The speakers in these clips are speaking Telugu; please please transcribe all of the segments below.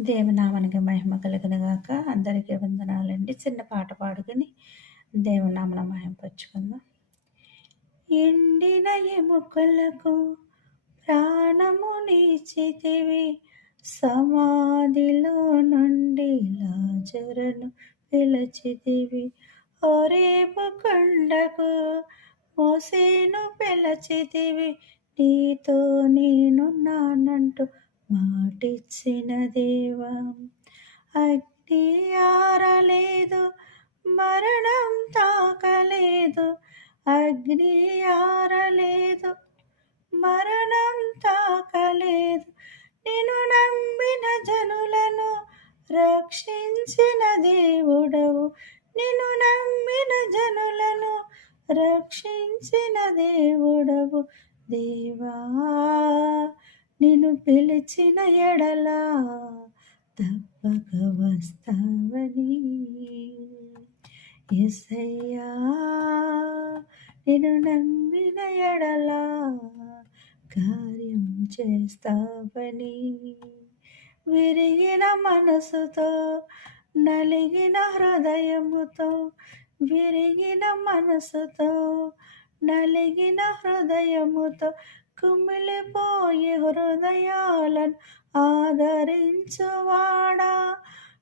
దేవునామానికి మహిమ కలుగునుగాక. అందరికీ వందనాలండి. చిన్న పాట పాడుకొని దేవునామన మహిమపరుచుకుందాం. ఎండిన ఎముకలకు ప్రాణమునిచ్చితివి, సమాధిలో నుండి లాజరును పిలిచితివి. హోరేబు కొండకు మోసేను పిలిచితివి, నీతో నేనున్నానంటూ మాటిచ్చిన దేవా. అగ్ని ఆరలేదు, మరణం తాకలేదు, అగ్ని ఆరలేదు, మరణం తాకలేదు. నిన్ను నమ్మిన జనులను రక్షించిన దేవుడవు, నిన్ను నమ్మిన జనులను రక్షించిన దేవుడవు. దేవా, నిన్ను పిలిచిన ఎడలా తప్పక వస్తావని. యేసయ్యా, నిన్ను నమ్మిన ఎడలా కార్యం చేస్తావని. విరిగిన మనసుతో, నలిగిన హృదయముతో, విరిగిన మనసుతో, నలిగిన హృదయముతో, కుమిలిపోయే హృదయాలను ఆదరించువాడా,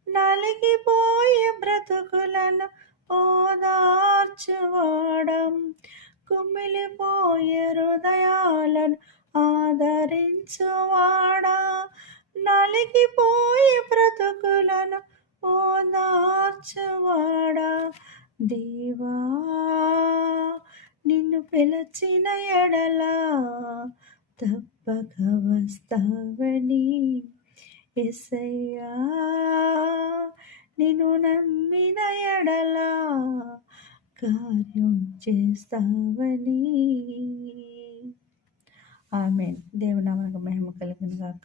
నలిగిపోయే బ్రతుకులను ఓదార్చువాడా, కుమిలిపోయే హృదయాలను ఆదరించువాడా, నలిగిపోయే బ్రతుకులను ఓదార్చువాడా. దేవా, నిన్ను పిలిచిన ఎడలా తప్పక వస్తావని. యేసయ్యా, నిన్ను నమ్మిన ఎడలా కార్యం చేస్తావని. ఆమేన్. దేవుని నామమునకు మహిమ కలుగును గాక.